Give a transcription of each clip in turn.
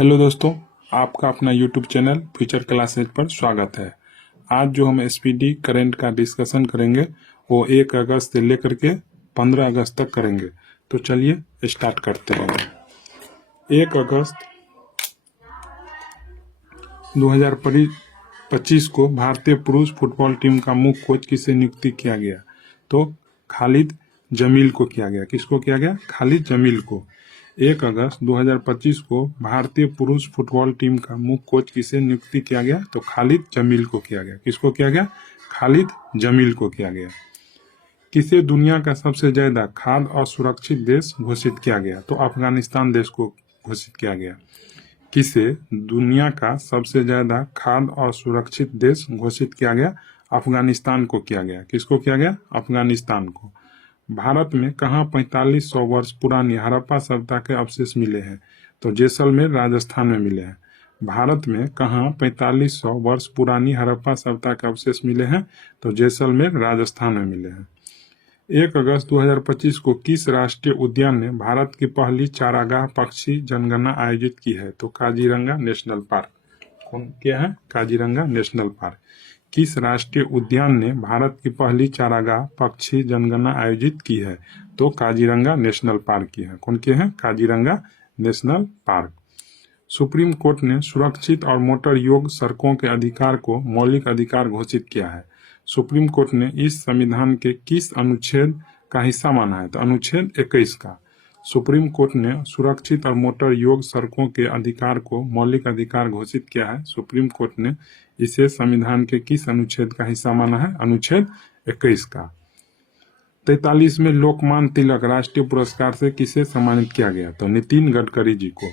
Hello दोस्तों, आपका अपना यूट्यूब चैनल फ्यूचर क्लासेज पर स्वागत है। आज जो हम एसपीडी करंट का डिस्कशन करेंगे वो 1 अगस्त से लेकर के 15 अगस्त तक करेंगे। तो चलिए स्टार्ट करते हैं। 1 अगस्त 2025 को भारतीय पुरुष फुटबॉल टीम का मुख्य कोच किसे नियुक्ति किया गया? तो खालिद जमील को किया गया। किसको किया गया? खालिद जमील को। 1 अगस्त 2025 को भारतीय पुरुष फुटबॉल टीम का मुख्य कोच किसे नियुक्ति किया गया? तो खालिद जमील को किया गया। किसको किया गया? खालिद जमील को किया गया। किसे दुनिया का सबसे ज्यादा खाद्य असुरक्षित देश घोषित किया गया? तो अफगानिस्तान देश को घोषित किया गया। किसे दुनिया का सबसे ज्यादा खाद्य असुरक्षित देश घोषित किया गया? अफगानिस्तान को किया गया। किसको किया गया? अफगानिस्तान को। भारत में कहाँ 4500 वर्ष पुरानी हड़प्पा सभ्यता के अवशेष मिले हैं? तो जैसलमेर राजस्थान में मिले हैं। भारत में कहाँ 4500 वर्ष पुरानी हड़प्पा सभ्यता के अवशेष मिले हैं? तो जैसलमेर राजस्थान में मिले हैं। 1 अगस्त 2025 को किस राष्ट्रीय उद्यान ने भारत की पहली चारागाह पक्षी जनगणना आयोजित की है? तो काजीरंगा नेशनल पार्क। कौन क्या है? Kaziranga national park. किस राष्ट्रीय उद्यान ने भारत की पहली चारागाह पक्षी जनगणना आयोजित की है? तो काजीरंगा नेशनल पार्क की है। कौन के हैं? Kaziranga national park. Supreme court ने सुरक्षित और मोटर योग्य सड़कों के अधिकार को मौलिक अधिकार घोषित किया है। सुप्रीम कोर्ट ने इस संविधान के किस अनुच्छेद का हिस्सा माना है? तो अनुच्छेद 21 का। सुप्रीम कोर्ट ने सुरक्षित और मोटर योग्य सड़कों के अधिकार को मौलिक अधिकार घोषित किया है। सुप्रीम कोर्ट ने इसे संविधान के किस अनुच्छेद का हिस्सा माना है? अनुच्छेद 21 का। 43 में लोकमान्य तिलक राष्ट्रीय पुरस्कार से किसे सम्मानित किया गया? तो नितिन गडकरी जी को।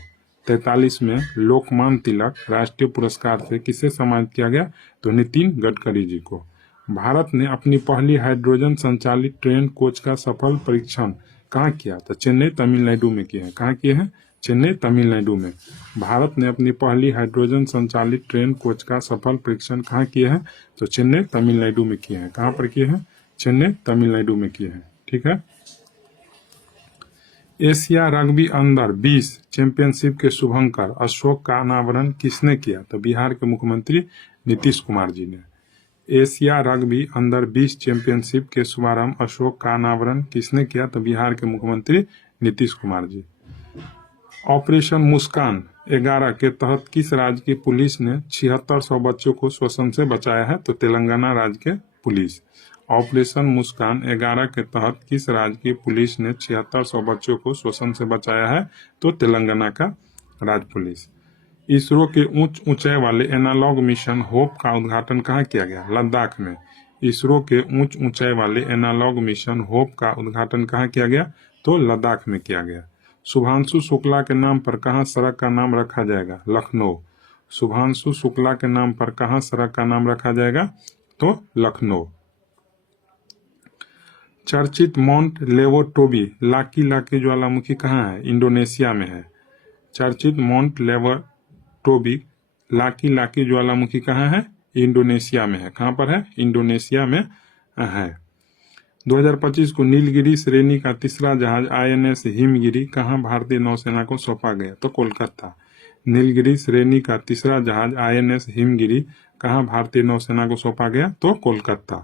43 में लोकमान्य तिलक राष्ट्रीय पुरस्कार से किसे सम्मानित किया गया? तो नितिन गडकरी जी को। भारत ने अपनी पहली हाइड्रोजन संचालित ट्रेन कोच का सफल परीक्षण कहाँ किया? तो चेन्नई तमिलनाडु में किए हैं। कहाँ किए हैं? चेन्नई तमिलनाडु में। भारत ने अपनी पहली हाइड्रोजन संचालित ट्रेन कोच का सफल परीक्षण कहाँ किए हैं? तो चेन्नई तमिलनाडु में किए हैं। कहाँ पर किए हैं? चेन्नई तमिलनाडु में किए हैं। ठीक है। एशिया रग्बी अंडर 20 चैंपियनशिप के शुभंकर अशोक का अनावरण किसने किया? तो बिहार के मुख्यमंत्री नीतीश कुमार जी ने। एशिया रग्बी अंडर 20 चैंपियनशिप के शुभारंभ अशोक का अनावरण किसने किया? तो बिहार के मुख्यमंत्री नीतीश कुमार जी। ऑपरेशन मुस्कान 11 के तहत किस राज्य की पुलिस ने 7600 बच्चों को शोषण से बचाया है? तो तेलंगाना राज्य के पुलिस। ऑपरेशन मुस्कान 11 के तहत किस राज्य की पुलिस ने 7600 बच्चों को शोषण से बचाया है? तो तेलंगाना का राज्य पुलिस। इसरो के उच्च ऊंचाई वाले एनालॉग मिशन होप का उद्घाटन कहाँ किया गया? लद्दाख में। इसरो के उच्च ऊंचाई वाले एनालॉग मिशन होप का उद्घाटन कहाँ किया गया? तो लद्दाख में किया गया। शुभांशु शुक्ला के नाम पर कहाँ सड़क का नाम रखा जाएगा? लखनऊ। शुभांशु शुक्ला के नाम पर कहाँ सड़क का नाम रखा जाएगा? तो लखनऊ। चर्चित माउंट लेवोटोबी लाकी लाकी ज्वालामुखी कहाँ है? इंडोनेशिया में है। चर्चित माउंट लेवोटोबी लाकी लाकी ज्वालामुखी कहाँ है? इंडोनेशिया में है। कहाँ पर है? इंडोनेशिया में है। 2025 को नीलगिरी श्रेणी का तीसरा जहाज INS हिमगिरी कहाँ भारतीय नौसेना को सौंपा गया? तो कोलकाता। नीलगिरी श्रेणी का तीसरा जहाज INS हिमगिरी कहाँ भारतीय नौसेना को सौंपा गया? तो कोलकाता।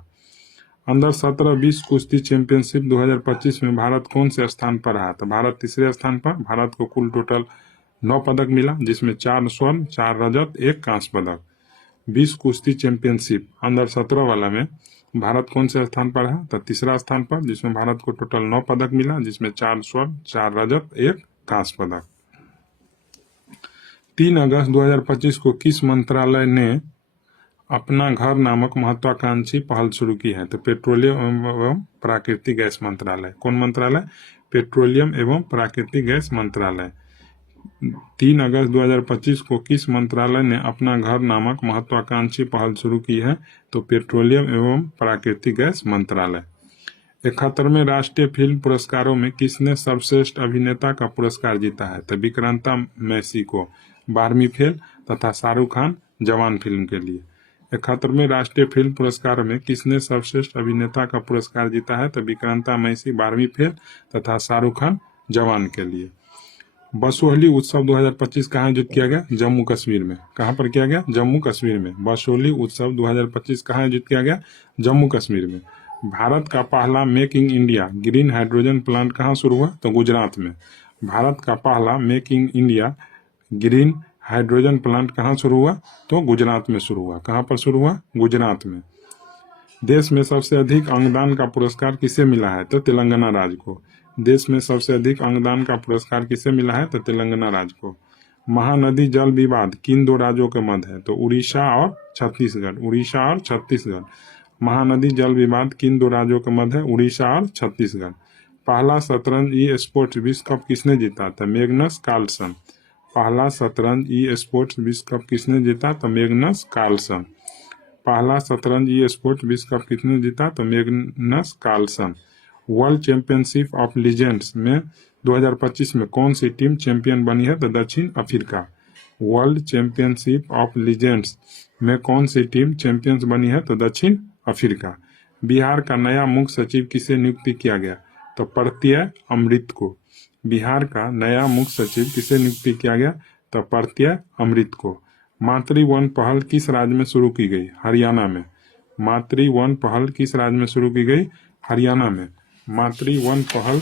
अंडर 17 विश्व कुश्ती चैंपियनशिप 2025 में भारत कौन से स्थान पर रहा? तो भारत तीसरे स्थान पर। भारत को कुल टोटल 9 पदक मिला, जिसमें 4 स्वर्ण, 4 रजत, 1 कांस्य पदक। विश्व कुश्ती चैंपियनशिप अंडर 17 वाला में भारत कौन से स्थान पर है? तो तीसरा स्थान पर, जिसमें भारत को टोटल 9 पदक मिला, जिसमें 4 स्वर्ण, 4 रजत, 1 कांस्य पदक। 3 अगस्त 2025 को किस मंत्रालय ने अपना घर नामक महत्वाकांक्षी पहल शुरू की है? तो पेट्रोलियम एवं प्राकृतिक गैस मंत्रालय। कौन मंत्रालय? पेट्रोलियम एवं प्राकृतिक गैस मंत्रालय। 3 अगस्त 2025 को किस मंत्रालय ने अपना घर नामक महत्वाकांक्षी पहल शुरू की है? तो पेट्रोलियम एवं प्राकृतिक गैस मंत्रालय। 71वें राष्ट्रीय फिल्म पुरस्कारों में किसने सर्वश्रेष्ठ अभिनेता का पुरस्कार जीता है? तो विक्रांता मैसी को 12वीं फेल तथा शाहरुख खान जवान फिल्म के लिए। 71वें राष्ट्रीय फिल्म पुरस्कार में किसने सर्वश्रेष्ठ अभिनेता का पुरस्कार जीता है? तो विक्रांता मैसी 12वीं फेल तथा शाहरुख खान जवान के लिए। बसोहली उत्सव 2025 कहाँ आयोजित किया गया? जम्मू कश्मीर में। कहाँ पर किया गया? जम्मू कश्मीर में। बसोहली उत्सव 2025 कहाँ आयोजित किया गया? जम्मू कश्मीर में। भारत का पहला make in India green hydrogen plant कहाँ शुरू हुआ? तो गुजरात में। भारत का पहला make in India green hydrogen plant कहाँ शुरू हुआ? तो गुजरात में शुरू हुआ। कहाँ पर शुरू हुआ? गुजरात में। देश में सबसे अधिक अंगदान का पुरस्कार किसे मिला है? तो तेलंगाना राज्य को। देश में सबसे अधिक अंगदान का पुरस्कार किसे मिला है? तो तेलंगाना राज्य को। महानदी जल विवाद किन दो राज्यों के मध्य है? तो उड़ीसा और छत्तीसगढ़। उड़ीसा और छत्तीसगढ़। महानदी जल विवाद किन दो राज्यों के मध्य है? उड़ीसा और छत्तीसगढ़। पहला शतरंज ई स्पोर्ट्स विश्व कप किसने जीता? था मैग्नस कार्लसन। पहला शतरंज ई स्पोर्ट्स विश्व कप किसने जीता? तो मैग्नस कार्लसन। पहला शतरंज ई स्पोर्ट्स विश्व कप किसने जीता? तो Magnus Carlsen. World championship of legends में 2025 में कौन सी टीम चैंपियन बनी है? तो दक्षिण Africa. World championship of legends में कौन सी टीम चैंपियंस बनी है? तो दक्षिण अफ्रीका। बिहार का नया मुख्य सचिव किसे नियुक्ति किया गया? तो प्रत्यय अमृत को। बिहार का नया मुख्य सचिव किसे नियुक्ति किया गया? तो प्रत्यय अमृत को। मातृ वन पहल किस राज्य में शुरू की गई? हरियाणा में। मातृ वन पहल किस राज्य में शुरू की गई? हरियाणा में। मातृ वन पहल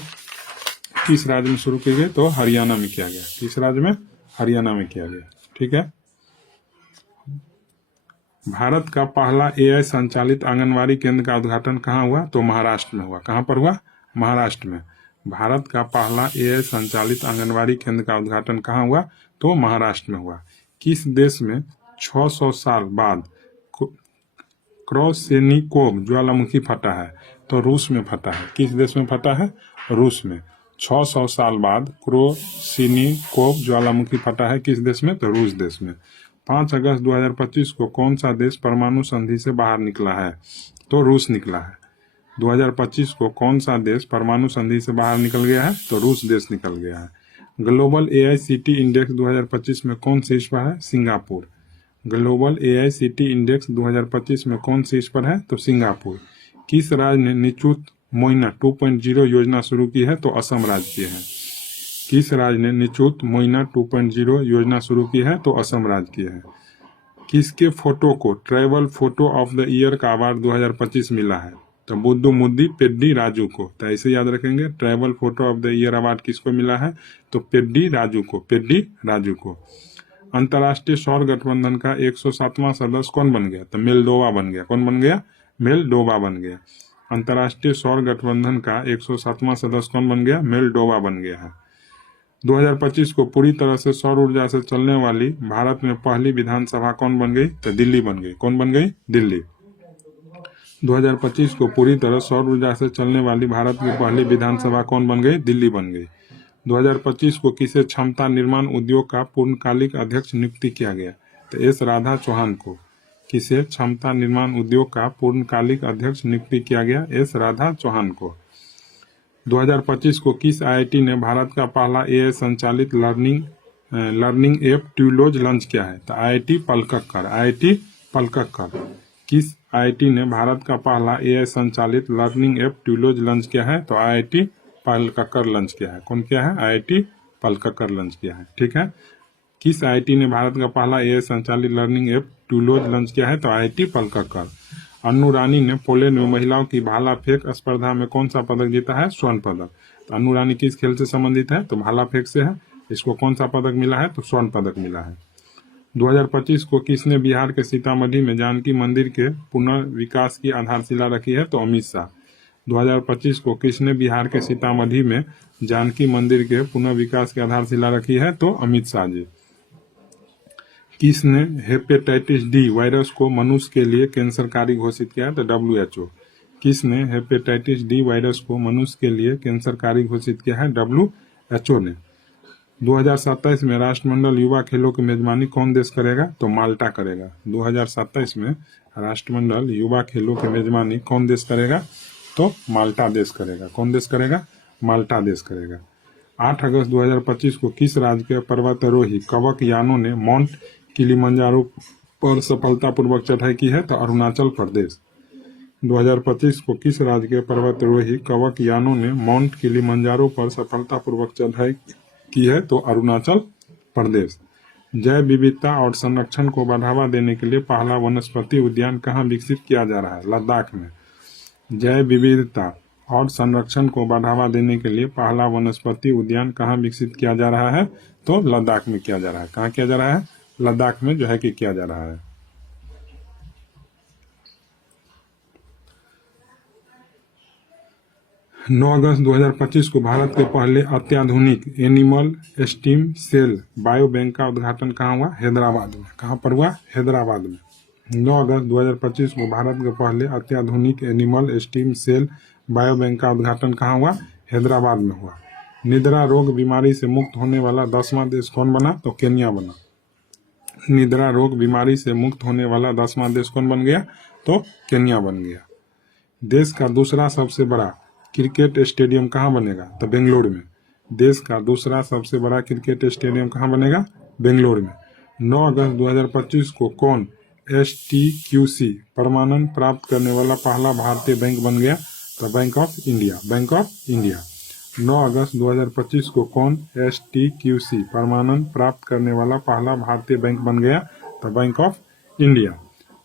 किस राज्य में शुरू की गई? तो हरियाणा में किया गया। किस राज्य में? हरियाणा में किया गया। ठीक है। भारत का पहला एआई संचालित आंगनवाड़ी केंद्र का उद्घाटन कहाँ हुआ? तो महाराष्ट्र में हुआ। कहाँ पर हुआ? महाराष्ट्र में। भारत का पहला एआई संचालित आंगनवाड़ी केंद्र का उद्घाटन कहाँ हुआ? तो महाराष्ट्र में हुआ। किस देश में 600 साल बाद क्रोसेनिकोव ज्वालामुखी फटा है? तो रूस में फटा है। किस देश में फटा है? रूस में। 600 साल बाद क्रोसेनिकोव ज्वालामुखी फटा है। किस देश में? तो रूस देश में। 5 अगस्त 2025 को कौन सा देश परमाणु संधि से बाहर निकला है? तो रूस निकला है। 2025 को कौन सा देश परमाणु संधि से बाहर निकल गया है? तो रूस देश निकल गया है। ग्लोबल एआईसीटी इंडेक्स 2025 में कौन शीर्ष पर है? सिंगापुर। ग्लोबल एआईसीटी इंडेक्स 2025 में कौन शीर्ष पर है? तो सिंगापुर। किस राज्य ने निचुत मोइना 2.0 योजना शुरू की है? तो असम राज्य की है। किस राज्य ने निचुत मोइना 2.0 योजना शुरू की है? तो असम राज्य की है। किसके फोटो को travel photo of the year का अवार्ड 2025 मिला है? तो बुद्धू मुद्दी पेड्डी राजू को। तो ऐसे याद रखेंगे, travel photo of the year award किसको मिला है? तो पेड्डी राजू को। पेड्डी राजू को। अंतर्राष्ट्रीय सौर गठबंधन का 107वां सदस्य कौन बन गया? तो मेलडोवा बन गया। कौन बन गया? मेलडोवा बन गया। अंतर्राष्ट्रीय सौर गठबंधन का 107वां सदस्य कौन बन गया? मेलडोवा बन गया है। 2025 को पूरी तरह से सौर ऊर्जा से चलने वाली भारत में पहली विधानसभा कौन बन गई? तो दिल्ली बन गई। कौन बन गई? दिल्ली। 2025 को पूरी तरह सौर ऊर्जा से चलने वाली भारत की पहली विधानसभा कौन बन गई? दिल्ली बन गई। 2025 को किसे क्षमता निर्माण उद्योग का पूर्णकालिक अध्यक्ष नियुक्ति किया गया? तो एस राधा चौहान को। किसे क्षमता निर्माण उद्योग का पूर्णकालिक अध्यक्ष नियुक्ति किया गया? एस राधा चौहान को। 2025 को किस आईआईटी ने भारत का पहला एआई संचालित लर्निंग ऐप ट्यूलोज लॉन्च किया है? तो आईआईटी पलक्कड़। आईआईटी पलक्कड़। किस आईआईटी ने भारत का पहला एआई संचालित लर्निंग ऐप ट्यूलोज लॉन्च किया है? तो आईआईटी पलक्कड़ लॉन्च किया है। कौन किया है? आईआईटी पलक्कड़ लॉन्च किया है। ठीक है। किस आईआईटी ने भारत का पहला एआई संचालित लर्निंग ऐप ट्यूलोज लॉन्च किया है? तो आईआईटी पलक्कड़। अन्नू रानी ने पोलैंड में महिलाओं की भाला फेंक स्पर्धा में कौन सा पदक जीता है? स्वर्ण पदक। तो अन्नू रानी किस खेल से संबंधित है? तो भाला फेंक से है। इसको कौन सा पदक मिला है? तो स्वर्ण पदक मिला है। 2025 को किसने बिहार के सीतामढ़ी में जानकी मंदिर के पुनर्विकास की आधारशिला रखी है? तो अमित शाह। 2025 को किसने बिहार के सीतामढ़ी में जानकी मंदिर के पुनर्विकास की आधारशिला रखी है? तो अमित शाह जी। किसने हेपेटाइटिस डी वायरस को मनुष्य के लिए कैंसरकारी घोषित किया है? तो WHO। किसने हेपेटाइटिस डी वायरस को मनुष्य के लिए कैंसरकारी घोषित किया है? WHO ने। 2027 में राष्ट्रमंडल युवा खेलों की मेजबानी कौन देश करेगा? तो माल्टा करेगा। 2027 में राष्ट्रमंडल युवा खेलों की मेजबानी कौन देश करेगा? तो माल्टा देश करेगा। कौन देश करेगा? माल्टा देश करेगा। 8 अगस्त 2025 को किस राज्य के पर्वतारोही कवक यानों ने माउंट किलिमंजारो पर सफलतापूर्वक चढ़ाई की है? तो अरुणाचल प्रदेश। 2025 को किस राज्य के पर्वतारोही कवक यानों ने माउंट किलिमंजारो पर सफलतापूर्वक चढ़ाई की है? तो अरुणाचल प्रदेश। जैव विविधता और संरक्षण को बढ़ावा देने के लिए पहला वनस्पति उद्यान कहाँ विकसित किया जा रहा है? लद्दाख में। जैव विविधता और संरक्षण को बढ़ावा देने के लिए पहला वनस्पति उद्यान कहाँ विकसित किया जा रहा है? तो लद्दाख में किया जा रहा है। कहाँ किया जा रहा है? लद्दाख में जो है कि किया जा रहा है। 9 अगस्त 2025 को भारत के पहले अत्याधुनिक animal stem cell bio bank का उद्घाटन कहाँ हुआ? हैदराबाद में। कहाँ पर हुआ? हैदराबाद में। 9 अगस्त 2025 को भारत के पहले अत्याधुनिक animal stem cell bio bank का उद्घाटन कहाँ हुआ? हैदराबाद में हुआ। निद्रा रोग बीमारी से मुक्त होने वाला 10वां देश कौन बना? तो केन्या बना। निद्रा रोग बीमारी से मुक्त होने वाला 10वां देश कौन बन गया? तो केन्या बन गया। देश का दूसरा सबसे बड़ा क्रिकेट स्टेडियम कहाँ बनेगा? तो बेंगलोर में। देश का दूसरा सबसे बड़ा क्रिकेट स्टेडियम कहाँ बनेगा? बेंगलोर में। 9 अगस्त 2025 को कौन STQC प्रमाणन प्राप्त करने वाला पहला भारतीय बैंक बन गया? तो bank of India. Bank of India. 9 अगस्त 2025 को कौन STQC प्रमाणन प्राप्त करने वाला पहला भारतीय बैंक बन गया? तो बैंक ऑफ इंडिया।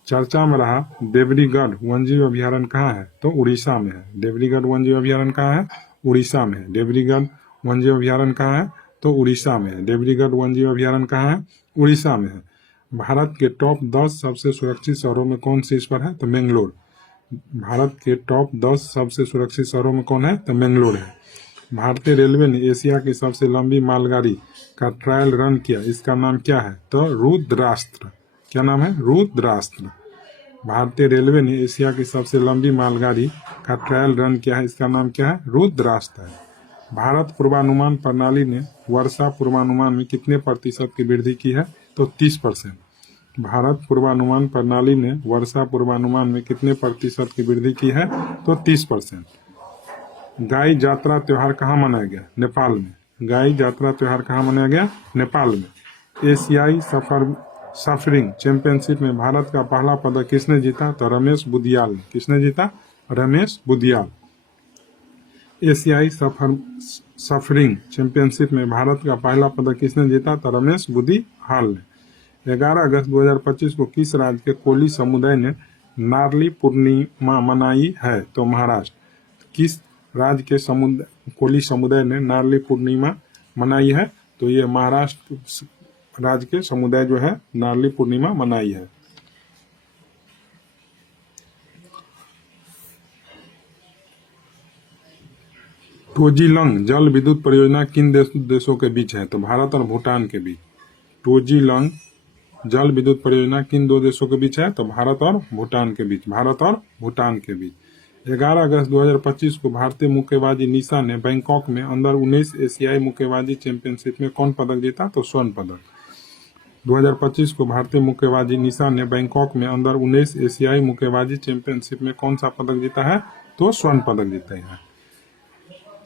चर्चा में रहा देवरीगढ़ वन्यजीव अभ्यारण्य कहाँ है? तो उड़ीसा में है। देवरीगढ़ वन्यजीव अभ्यारण्य कहाँ है? उड़ीसा में है। देवरीगढ़ वन्यजीव अभ्यारण्य कहाँ है? तो उड़ीसा में है। देवरीगढ़ वन्यजीव अभ्यारण्य कहाँ है? उड़ीसा में है। भारत के टॉप 10 सबसे सुरक्षित शहरों में कौन शीर्ष पर है? तो बेंगलोर। भारत के टॉप 10 सबसे सुरक्षित शहरों में कौन है? तो बेंगलोर है। भारतीय रेलवे ने एशिया की सबसे लंबी मालगाड़ी का ट्रायल रन किया, इसका नाम क्या है? तो रुद्रास्त्र। क्या नाम है? रुद्रास्त्र। भारतीय रेलवे ने एशिया की सबसे लंबी मालगाड़ी का ट्रायल रन किया है, इसका नाम क्या है? रुद्रास्त्र है। भारत पूर्वानुमान प्रणाली ने वर्षा पूर्वानुमान में कितने प्रतिशत की वृद्धि की है? तो 30%। भारत पूर्वानुमान प्रणाली ने वर्षा पूर्वानुमान में कितने प्रतिशत की वृद्धि की है? तो 30%। गाय जात्रा त्योहार कहाँ मनाया गया? नेपाल में। गाय जात्रा त्योहार कहाँ मनाया गया? नेपाल में। एशियाई सफरिंग चैंपियनशिप में भारत का पहला पदक किसने जीता? तो रमेश बुदियाल ने। किसने जीता? रमेश बुदियाल। एशियाई सफरिंग चैंपियनशिप में भारत का पहला पदक किसने जीता? तो रमेश बुदियाल ने। 11 अगस्त 2025 को किस राज्य के कोली समुदाय ने नारली पूर्णिमा मनाई है? तो महाराष्ट्र। किस राज्य के कोली समुदाय ने नारली पूर्णिमा मनाई है? तो ये महाराष्ट्र राज्य के समुदाय जो है नारली पूर्णिमा मनाई है। टोजीलंग जल विद्युत परियोजना किन देशों के बीच है? तो भारत और भूटान के बीच। टोजीलंग जल विद्युत परियोजना किन दो देशों के बीच है? तो भारत और भूटान के बीच। भारत और भूटान के बीच। 11 अगस्त 2025 को भारतीय मुक्केबाजी निशा ने बैंकॉक में अंडर 19 एशियाई मुक्केबाजी चैंपियनशिप में कौन पदक जीता? तो स्वर्ण पदक। 2025 को भारतीय मुक्केबाजी निशा ने बैंकॉक में अंडर 19 एशियाई मुक्केबाजी चैंपियनशिप में कौन सा पदक जीता है? तो स्वर्ण पदक जीते हैं।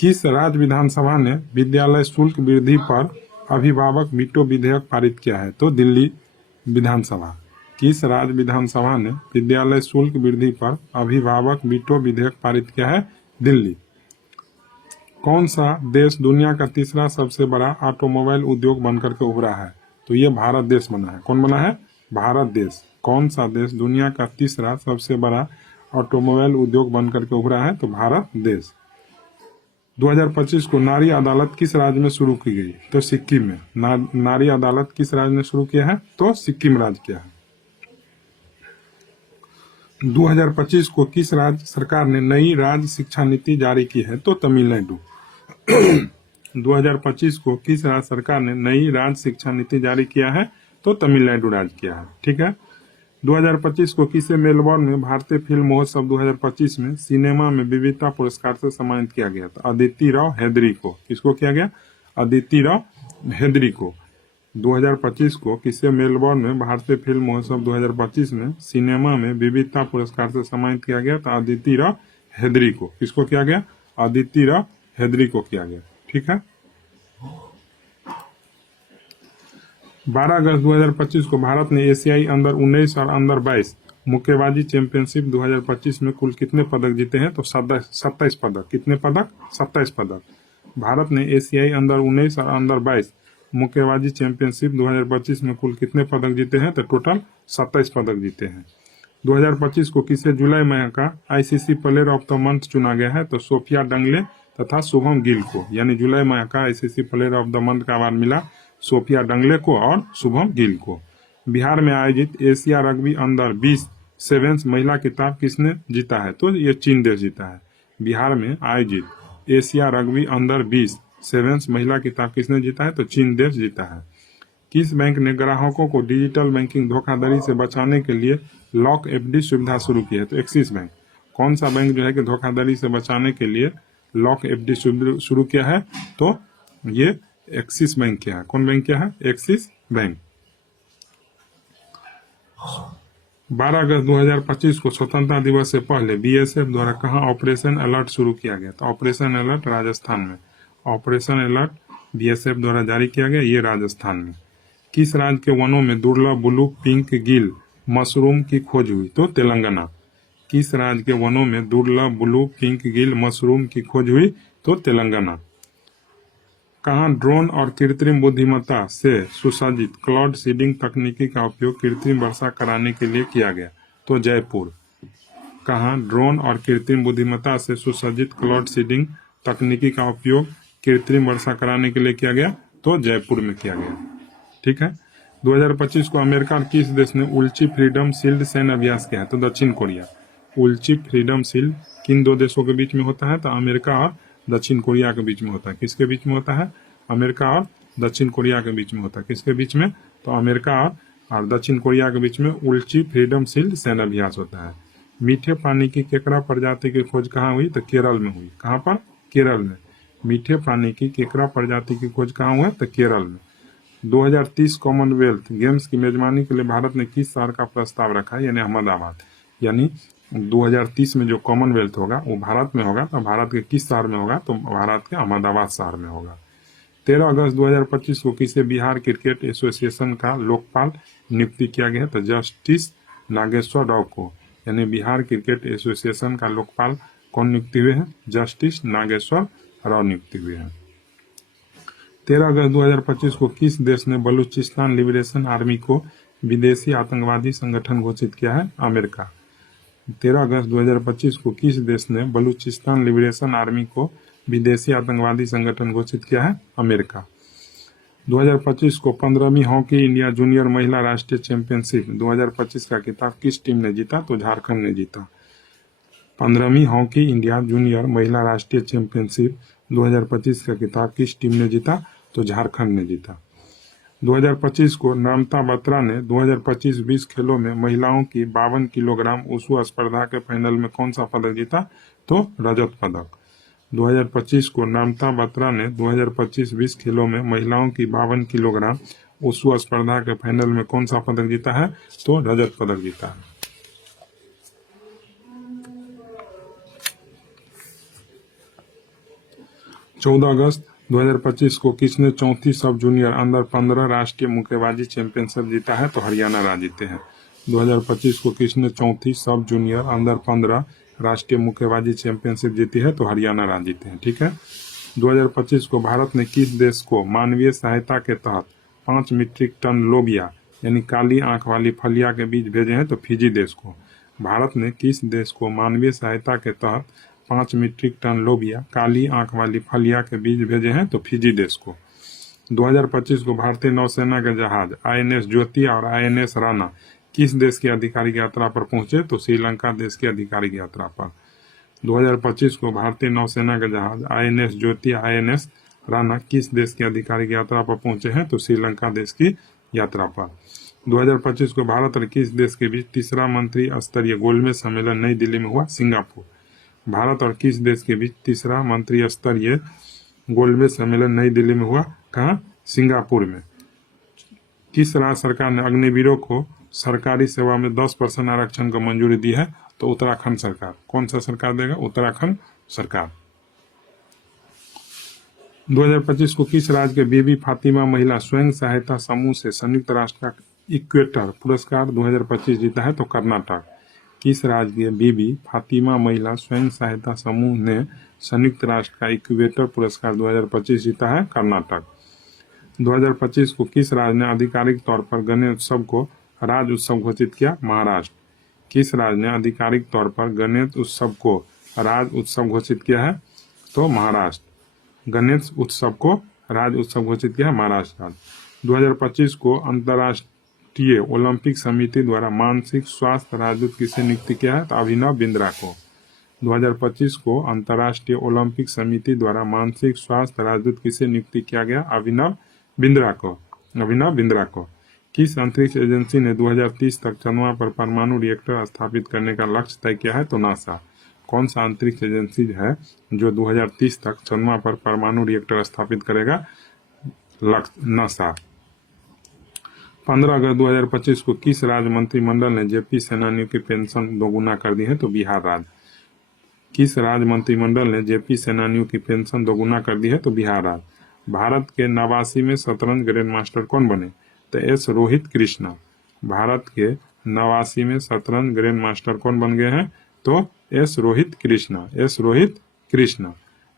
किस राज्य विधानसभा ने विद्यालय शुल्क वृद्धि पर अभिभावक वीटो विधेयक पारित किया है? तो दिल्ली विधानसभा। किस राज्य विधानसभा ने विद्यालय शुल्क वृद्धि पर अभिभावक वीटो विधेयक पारित किया है? दिल्ली। कौन सा देश दुनिया का तीसरा सबसे बड़ा ऑटोमोबाइल उद्योग बनकर के उभरा है? तो ये भारत देश बना है। कौन बना है? भारत देश। कौन सा देश दुनिया का तीसरा सबसे बड़ा ऑटोमोबाइल उद्योग बनकर के उभरा है? तो भारत देश। 2025 को नारी अदालत किस राज्य में शुरू की गई? तो सिक्किम में। नारी अदालत किस राज्य ने शुरू किया है? तो सिक्किम राज्य किया है। 2025 को किस राज्य सरकार ने नई राज्य शिक्षा नीति जारी की है? तो तमिलनाडु। 2025 को किस राज्य सरकार ने नई राज्य शिक्षा नीति जारी किया है? तो तमिलनाडु राज्य किया है। ठीक है। 2025 को किसे मेलबोर्न में भारतीय फिल्म महोत्सव 2025 में सिनेमा में विविधता पुरस्कार से सम्मानित किया गया? तो अदिति राव हैदरी को। किसको किया गया? अदिति राव हैदरी को। 2025 को किसे मेलबोर्न में भारतीय फिल्म महोत्सव 2025 में सिनेमा में विविधता पुरस्कार से सम्मानित किया गया? तो अदिति राव हैदरी को। किसको किया गया? अदिति राव हैदरी को किया गया। ठीक है। 12 अगस्त 2025 को भारत ने एशियाई अंडर 19 और अंडर 22 मुक्केबाजी चैंपियनशिप 2025 में कुल कितने पदक जीते हैं? तो 27 पदक। कितने पदक? 27 पदक। भारत ने एशियाई अंडर 19 और अंडर 22 मुक्केबाजी चैंपियनशिप 2025 में कुल कितने पदक जीते हैं? तो टोटल 27 पदक जीते हैं। 2025 को किसे जुलाई माह का ICC player of the month चुना गया है? तो सोफिया डंगले तथा शुभम गिल को, यानी जुलाई माह का ICC player of the month का अवार्ड मिला सोफिया डंगले को और शुभम गिल को। बिहार में आयोजित एशिया रग्बी अंडर 20 सेवेंस महिला खिताब किसने जीता है? तो ये चीन देश जीता है। बिहार में आयोजित एशिया रग्बी अंडर 20 सेवेंस महिला खिताब किसने जीता है? तो चीन देश जीता है। किस बैंक ने ग्राहकों को डिजिटल बैंकिंग धोखाधड़ी से बचाने के लिए लॉक एफडी सुविधा शुरू की है? तो एक्सिस बैंक। कौन सा बैंक जो है कि धोखाधड़ी से बचाने के लिए लॉक एफडी शुरू किया है? तो ये एक्सिस बैंक क्या है? कौन बैंक क्या है? Axis bank. 12 अगस्त 2025 को स्वतंत्रता दिवस से पहले बीएसएफ द्वारा कहां ऑपरेशन अलर्ट शुरू किया गया? तो ऑपरेशन अलर्ट राजस्थान में। ऑपरेशन अलर्ट बीएसएफ द्वारा जारी किया गया, ये राजस्थान में। किस राज्य के वनों में दुर्लभ ब्लू पिंक गिल मशरूम की खोज हुई? तो तेलंगाना। किस राज्य के वनों में दुर्लभ ब्लू पिंक गिल मशरूम की खोज हुई? तो तेलंगाना। कहाँ ड्रोन और कृत्रिम बुद्धिमत्ता से सुसज्जित क्लाउड सीडिंग तकनीकी का उपयोग कृत्रिम वर्षा कराने के लिए किया गया? तो जयपुर। कहाँ ड्रोन और कृत्रिम बुद्धिमत्ता से सुसज्जित क्लाउड सीडिंग तकनीकी का उपयोग कृत्रिम वर्षा कराने के लिए किया गया? तो जयपुर में किया गया। ठीक है। 2025 को अमेरिका और किस देश ने उल्ची फ्रीडम शील्ड सैन्य अभ्यास किया है? तो दक्षिण कोरिया। उल्ची फ्रीडम शील्ड किन दो देशों के बीच में होता है? तो अमेरिका और दक्षिण कोरिया के बीच में होता है। किसके बीच में होता है? अमेरिका और दक्षिण कोरिया के बीच में होता है। किसके बीच में? तो अमेरिका और दक्षिण कोरिया के बीच में उल्ची फ्रीडम शील्ड सैन्य अभ्यास होता है। मीठे पानी की केकड़ा प्रजाति की खोज कहाँ हुई? तो केरल में हुई। कहाँ पर? केरल में। मीठे पानी की केकड़ा प्रजाति की खोज कहाँ हुआ? तो केरल में। 2030 कॉमनवेल्थ गेम्स की मेजबानी के लिए भारत ने किस शहर का प्रस्ताव रखा है? यानी अहमदाबाद। यानी 2030 में जो कॉमनवेल्थ होगा वो भारत में होगा, तो भारत के किस शहर में होगा? तो भारत के अहमदाबाद शहर में होगा। 13 अगस्त 2025 को किसे बिहार क्रिकेट एसोसिएशन का लोकपाल नियुक्ति किया गया? तो जस्टिस नागेश्वर राव को, यानी बिहार क्रिकेट एसोसिएशन का लोकपाल कौन नियुक्ति हुए हैं? जस्टिस नागेश्वर राव नियुक्ति हुए हैं। 13 अगस्त 2025 को किस देश ने बलूचिस्तान लिबरेशन आर्मी को विदेशी आतंकवादी संगठन घोषित किया है? अमेरिका। 13 अगस्त 2025 को किस देश ने बलूचिस्तान लिबरेशन आर्मी को विदेशी आतंकवादी संगठन घोषित किया है? अमेरिका। 2025 को 15वीं हॉकी इंडिया जूनियर महिला राष्ट्रीय चैंपियनशिप 2025 का खिताब किस टीम ने जीता? तो झारखंड ने जीता। 15वीं हॉकी इंडिया जूनियर महिला राष्ट्रीय चैंपियनशिप 2025 का खिताब किस टीम ने जीता? तो झारखंड ने जीता। 2025 को नम्रता बत्रा ने 2025-20 खेलों में महिलाओं की 52 किलोग्राम वुशु स्पर्धा के फाइनल में कौन सा पदक जीता? तो रजत पदक। 2025 को नम्रता बत्रा ने 2025-20 खेलों में महिलाओं की 52 किलोग्राम वुशु स्पर्धा के फाइनल में कौन सा पदक जीता है? तो रजत पदक जीता है। 14 अगस्त 2025 को किसने चौथी सब जूनियर अंडर 15 राष्ट्रीय मुक्केबाजी चैंपियनशिप जीता है? तो हरियाणा राज्य जीते हैं। 2025 को किसने चौथी सब जूनियर अंडर 15 राष्ट्रीय मुक्केबाजी चैंपियनशिप जीती है? तो हरियाणा राज्य जीते हैं। ठीक है। 2025 को भारत ने किस देश को मानवीय सहायता के तहत 5 मीट्रिक टन लोबिया यानी काली आंख वाली फलिया के बीज भेजे हैं? तो फिजी देश को। भारत ने किस देश को मानवीय सहायता के तहत 5 मीट्रिक टन लोबिया काली आंख वाली फलिया के बीज भेजे हैं? तो फिजी देश को। 2025 को भारतीय नौसेना के जहाज आईएनएस ज्योति और आईएनएस राणा किस देश की आधिकारिक यात्रा पर पहुंचे? तो श्रीलंका देश की आधिकारिक यात्रा पर। 2025 को भारतीय नौसेना के जहाज आईएनएस ज्योति आईएनएस राणा किस देश की आधिकारिक यात्रा पर पहुंचे हैं? तो श्रीलंका देश की यात्रा पर। 2025 को भारत और किस देश के बीच तीसरा मंत्री स्तरीय गोलमेज सम्मेलन नई दिल्ली में हुआ? सिंगापुर। भारत और किस देश के बीच तीसरा मंत्री स्तरीय गोलमेज सम्मेलन नई दिल्ली में हुआ? कहाँ? सिंगापुर में। किस राज्य सरकार ने अग्निवीरों को सरकारी सेवा में 10% आरक्षण को मंजूरी दी है? तो उत्तराखंड सरकार। कौन सा सरकार देगा? उत्तराखंड सरकार। 2025 को किस राज्य के बीबी फातिमा महिला स्वयं सहायता समूह से संयुक्त राष्ट्र का इक्वेटर पुरस्कार 2025 जीता है? तो कर्नाटक। किस राज्य के बीबी फातिमा महिला स्वयं सहायता समूह ने संयुक्त राष्ट्र का इक्वेटर पुरस्कार 2025 जीता है? कर्नाटक। 2025 को किस राज्य ने आधिकारिक तौर पर गणेश उत्सव को राज्य उत्सव घोषित किया? महाराष्ट्र। किस राज्य ने आधिकारिक तौर पर गणेश उत्सव को राज्य उत्सव घोषित किया है? तो महाराष्ट्र। गणेश उत्सव को राज्य उत्सव घोषित किया है महाराष्ट्र। 2025 को अंतर्राष्ट्रीय ओलंपिक समिति द्वारा मानसिक स्वास्थ्य राजदूत किसे नियुक्त किया है? तो अभिनव बिंद्रा को। 2025 को अंतर्राष्ट्रीय ओलंपिक समिति द्वारा मानसिक स्वास्थ्य राजदूत किसे नियुक्त किया गया? अभिनव बिंद्रा को। अभिनव बिंद्रा को। किस अंतरिक्ष एजेंसी ने 2030 तक चंद्रमा पर परमाणु रिएक्टर स्थापित करने का लक्ष्य तय किया है? तो नासा। कौन सा अंतरिक्ष एजेंसी है जो 2030 तक चंद्रमा पर परमाणु रिएक्टर स्थापित करेगा? नासा। 15 अगस्त 2025 को किस राज्य मंत्रिमंडल ने जेपी सेनानियों की पेंशन दोगुना कर दी है? तो बिहार राज्य। किस राज्य मंत्रिमंडल ने जेपी सेनानियों की पेंशन दोगुना कर दी है? तो बिहार राज्य। भारत के 89 में शतरंज ग्रैंड मास्टर कौन बने? तो एस रोहित कृष्णा। भारत के 89 में शतरंज ग्रैंड मास्टर कौन बन गए हैं? तो एस रोहित कृष्णा। एस रोहित कृष्णा।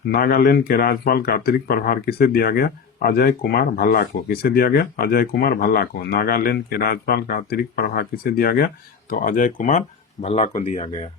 नागालैंड के राज्यपाल का अतिरिक्त प्रभार किसे दिया गया? अजय कुमार भल्ला को। किसे दिया गया? अजय कुमार भल्ला को। नागालैंड के राज्यपाल का अतिरिक्त प्रभार किसे दिया गया? तो अजय कुमार भल्ला को दिया गया।